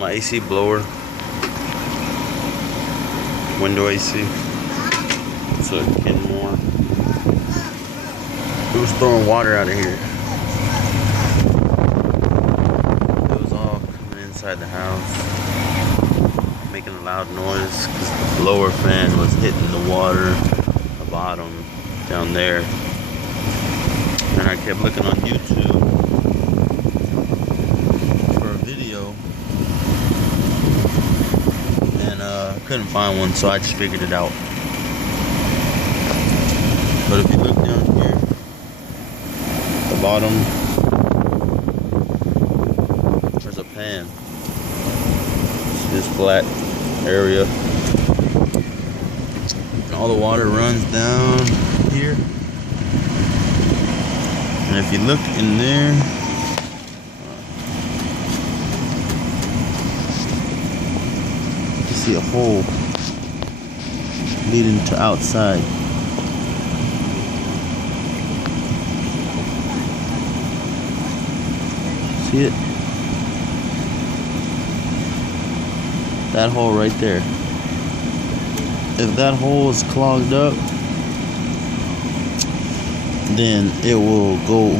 my AC blower, window AC. It's a Kenmore. It was throwing water out of here. It was all coming inside the house, making a loud noise because the blower fan was hitting the water, the bottom down there. And I kept looking on YouTube for a video, and couldn't find one, so I just figured it out. But if you look down here, the bottom, there's a pan. See this flat area, and all the water runs down here. And if you look in there, you see a hole leading to outside. See it? That hole right there. If that hole is clogged up, then it will go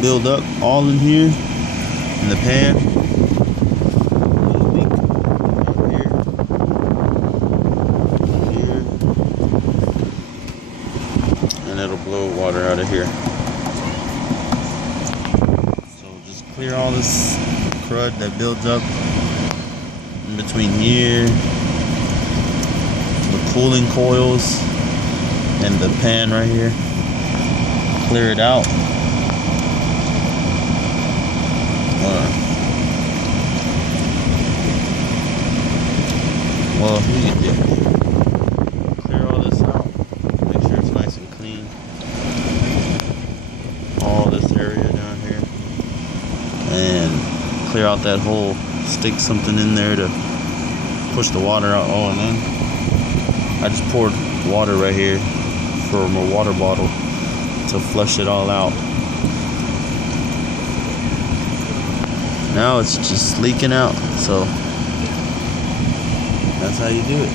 build up all in here in the pan. Little leak right here, and it'll blow water out of here. So just clear all this crud that builds up in between here, the cooling coils, and the pan right here. Clear it out. Well, we can do clear all this out. Make sure it's nice and clean. All this area down here, and clear out that hole. Stick something in there to push the water out. Oh, and then I just poured water right here from a water bottle to flush it all out. Now it's just leaking out, so that's how you do it.